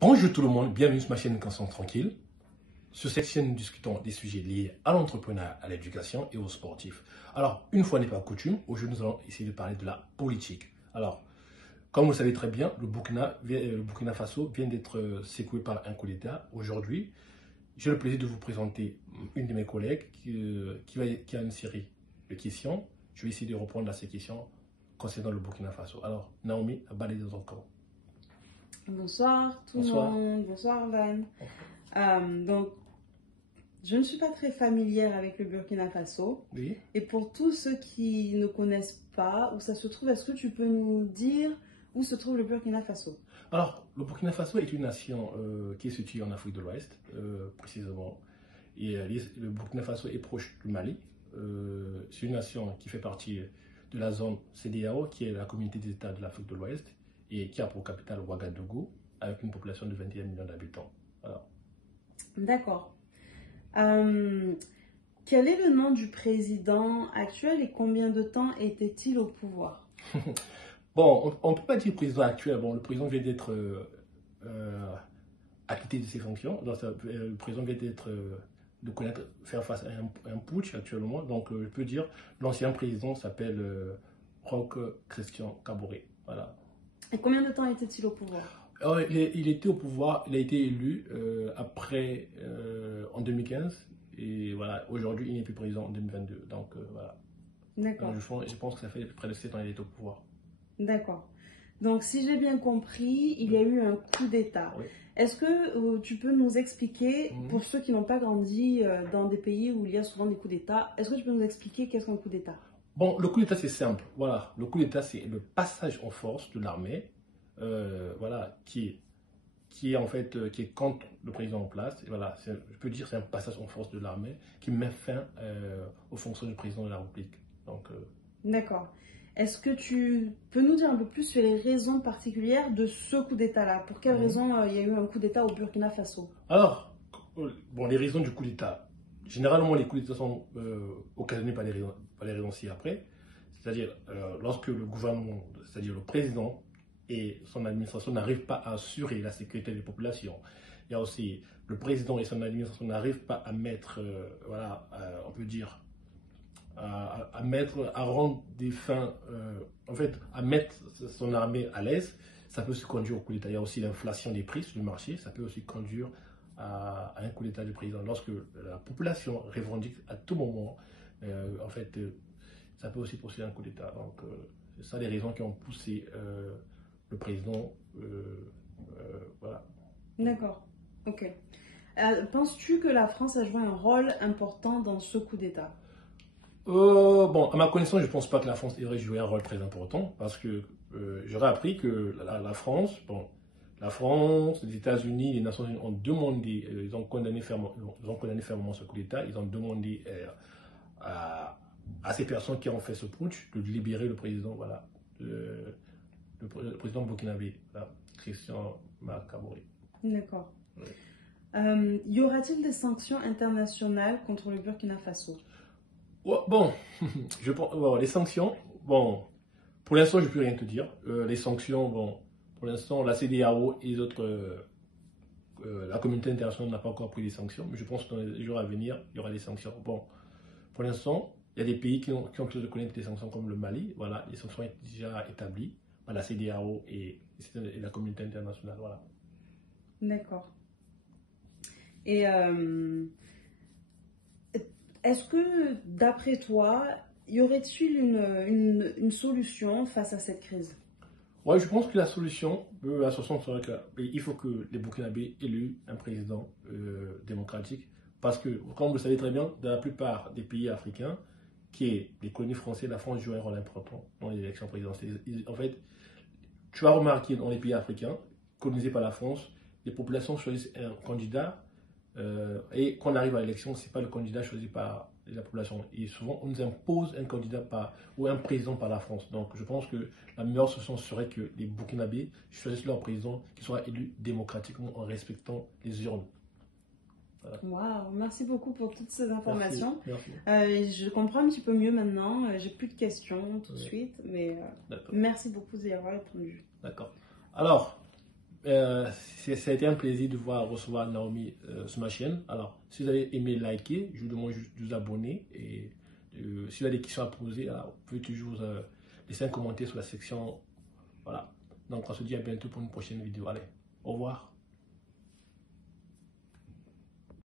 Bonjour tout le monde, bienvenue sur ma chaîne Conscience Tranquille. Sur cette chaîne, nous discutons des sujets liés à l'entrepreneuriat, à l'éducation et aux sportifs. Alors, une fois n'est pas coutume, aujourd'hui nous allons essayer de parler de la politique. Alors, comme vous le savez très bien, le Burkina Faso vient d'être secoué par un coup d'État. Aujourd'hui, j'ai le plaisir de vous présenter une de mes collègues qui a une série de questions. Je vais essayer de répondre à ces questions concernant le Burkina Faso. Alors, Naomi, balayez encore. Bonsoir tout le monde, bonsoir Van. Donc, je ne suis pas très familière avec le Burkina Faso. Oui. Et pour tous ceux qui ne connaissent pas où ça se trouve, est-ce que tu peux nous dire où se trouve le Burkina Faso? Alors, le Burkina Faso est une nation qui est située en Afrique de l'Ouest, précisément. Et le Burkina Faso est proche du Mali. C'est une nation qui fait partie de la zone CEDEAO, qui est la communauté des États de l'Afrique de l'Ouest, et qui a pour capitale Ouagadougou, avec une population de 21 millions d'habitants. D'accord. Quel est le nom du président actuel et combien de temps était-il au pouvoir? Bon, on ne peut pas dire président actuel. Bon, le président vient d'être acquitté de ses fonctions. Donc, le président vient de faire face à un putsch actuellement. Donc, je peux dire, l'ancien président s'appelle Roch Christian Kaboré. Voilà. Et combien de temps était-il au pouvoir? Alors, il était au pouvoir, il a été élu en 2015. Et voilà, aujourd'hui, il n'est plus président en 2022. Donc, voilà. D'accord. Je pense que ça fait près de 7 ans qu'il est au pouvoir. D'accord. Donc, si j'ai bien compris, il y a eu un coup d'État. Oui. Est-ce que tu peux nous expliquer, pour ceux qui n'ont pas grandi dans des pays où il y a souvent des coups d'État, est-ce que tu peux nous expliquer qu'est-ce qu'un coup d'État? Bon, le coup d'État, c'est simple. Voilà, le coup d'État, c'est le passage en force de l'armée, voilà, qui est contre le président en place. Et voilà, je peux dire c'est un passage en force de l'armée qui met fin aux fonctions du président de la République. Donc, D'accord. Est-ce que tu peux nous dire un peu plus sur les raisons particulières de ce coup d'État-là? Pour quelles raisons il y a eu un coup d'État au Burkina Faso? Alors, bon, les raisons du coup d'État. Généralement, les coups d'État sont occasionnés par les raisons ci-après. C'est-à-dire, lorsque le gouvernement, c'est-à-dire le président et son administration n'arrivent pas à assurer la sécurité des populations. Il y a aussi le président et son administration n'arrivent pas à mettre, voilà, on peut dire, à rendre des fins, en fait, à mettre son armée à l'aise. Ça peut se conduire au coup d'État. Il y a aussi l'inflation des prix sur le marché. Ça peut aussi conduire à un coup d'État du président. Lorsque la population revendique à tout moment, en fait, ça peut aussi procéder à un coup d'État. Donc, c'est ça les raisons qui ont poussé le président. Voilà. D'accord. Ok. Penses-tu que la France a joué un rôle important dans ce coup d'État? Bon, à ma connaissance, je ne pense pas que la France aurait joué un rôle très important parce que j'aurais appris que la France, les États-Unis, les Nations Unies ont demandé, ils ont condamné fermement ce coup d'État. Ils ont demandé à ces personnes qui ont fait ce putsch de libérer le président, voilà, le président burkinabé, voilà, Christian Kaboré. D'accord. Oui. Y aura-t-il des sanctions internationales contre le Burkina Faso? Bon, je pense, bon, les sanctions, bon, pour l'instant, je ne peux rien te dire. Les sanctions, bon, pour l'instant, la CEDEAO et les autres, la communauté internationale n'a pas encore pris des sanctions, mais je pense que dans les jours à venir, il y aura des sanctions. Bon, pour l'instant, il y a des pays qui ont besoin de connaître des sanctions comme le Mali. Voilà, les sanctions sont déjà établies par la CEDEAO et la communauté internationale. Voilà. D'accord. Et est-ce que, d'après toi, y aurait-il une solution face à cette crise? Ouais, je pense que la solution serait qu'il faut que les Burkinabés éluent un président démocratique. Parce que, comme vous le savez très bien, dans la plupart des pays africains, qui est les colonies françaises, la France joue un rôle important dans les élections présidentielles. En fait, tu vas remarquer dans les pays africains, colonisés par la France, les populations choisissent un candidat et quand on arrive à l'élection, ce n'est pas le candidat choisi par la population. Et souvent, on nous impose un candidat ou un président par la France. Donc, je pense que la meilleure solution serait que les Burkinabés choisissent leur président qui soit élu démocratiquement en respectant les urnes. Voilà. Waouh, merci beaucoup pour toutes ces informations. Merci. Je comprends un petit peu mieux maintenant. J'ai plus de questions tout de suite, mais merci beaucoup d'y avoir répondu. D'accord. Alors, ça a été un plaisir de recevoir Naomi sur ma chaîne. Alors, si vous avez aimé, likez, je vous demande juste de vous abonner. Et si vous avez des questions à poser, alors, vous pouvez toujours laisser un commentaire sur la section. Voilà. Donc, on se dit à bientôt pour une prochaine vidéo. Allez, au revoir.